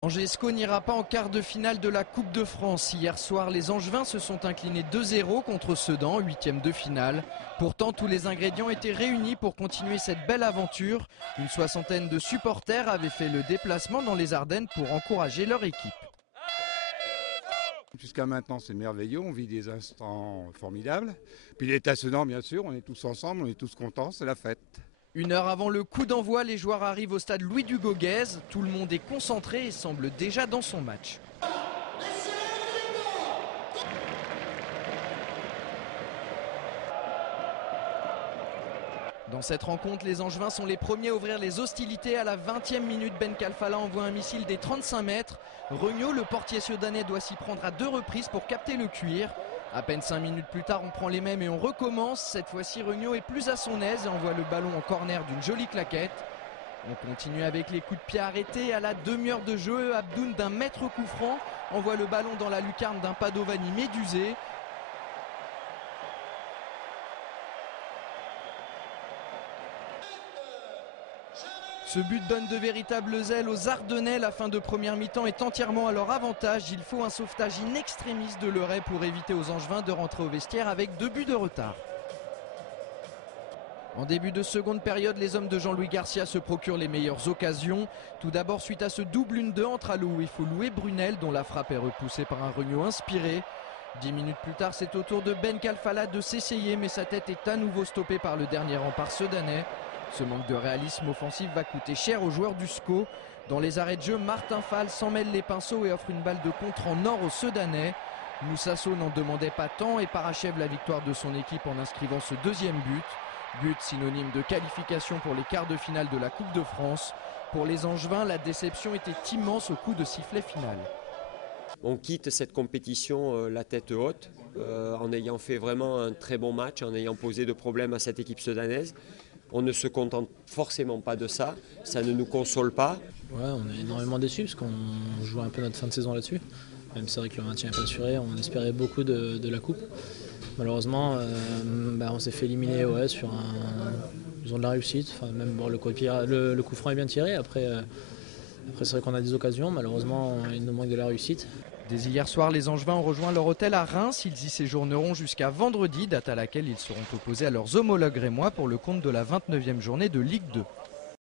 Angesco n'ira pas en quart de finale de la Coupe de France. Hier soir, les Angevins se sont inclinés 2-0 contre Sedan, 8e de finale. Pourtant, tous les ingrédients étaient réunis pour continuer cette belle aventure. Une soixantaine de supporters avaient fait le déplacement dans les Ardennes pour encourager leur équipe. Jusqu'à maintenant, c'est merveilleux, on vit des instants formidables. Puis l'État Sedan, bien sûr, on est tous ensemble, on est tous contents, c'est la fête. Une heure avant le coup d'envoi, les joueurs arrivent au stade Louis-Dugoguez. Tout le monde est concentré et semble déjà dans son match. Dans cette rencontre, les Angevins sont les premiers à ouvrir les hostilités. À la 20e minute, Ben Kalfala envoie un missile des 35 mètres. Regnault, le portier sudanais, doit s'y prendre à 2 reprises pour capter le cuir. À peine 5 minutes plus tard, on prend les mêmes et on recommence. Cette fois-ci, Regnault est plus à son aise et envoie le ballon en corner d'une jolie claquette. On continue avec les coups de pied arrêtés. À la demi-heure de jeu, Abdoun d'un mètre coup franc envoie le ballon dans la lucarne d'un Padovani médusé. Ce but donne de véritables ailes aux Ardennais. La fin de première mi-temps est entièrement à leur avantage. Il faut un sauvetage in extremis de Leray pour éviter aux Angevins de rentrer au vestiaire avec 2 buts de retard. En début de seconde période, les hommes de Jean-Louis Garcia se procurent les meilleures occasions. Tout d'abord suite à ce double 1-2 entre Alouffoulou et Brunel, dont la frappe est repoussée par un Regnault inspiré. 10 minutes plus tard, c'est au tour de Ben Kalfala de s'essayer, mais sa tête est à nouveau stoppée par le dernier rempart sedanais. Ce manque de réalisme offensif va coûter cher aux joueurs du SCO. Dans les arrêts de jeu, Martin Fall s'en mêle les pinceaux et offre une balle de contre en or aux Sedanais. Moussasso n'en demandait pas tant et parachève la victoire de son équipe en inscrivant ce deuxième but. But synonyme de qualification pour les quarts de finale de la Coupe de France. Pour les Angevins, la déception était immense au coup de sifflet final. On quitte cette compétition la tête haute, en ayant fait vraiment un très bon match, en ayant posé de problèmes à cette équipe sudanaise. On ne se contente forcément pas de ça, ça ne nous console pas. Ouais, on est énormément déçus parce qu'on joue un peu notre fin de saison là-dessus. Même c'est vrai que le maintien n'est pas assuré, on espérait beaucoup de la coupe. Malheureusement, on s'est fait éliminer sur ils ont de la réussite. Enfin, même le coup franc est bien tiré. Après c'est vrai qu'on a des occasions, malheureusement il nous manque de la réussite. Dès hier soir, les Angevins ont rejoint leur hôtel à Reims. Ils y séjourneront jusqu'à vendredi, date à laquelle ils seront opposés à leurs homologues rémois pour le compte de la 29e journée de Ligue 2.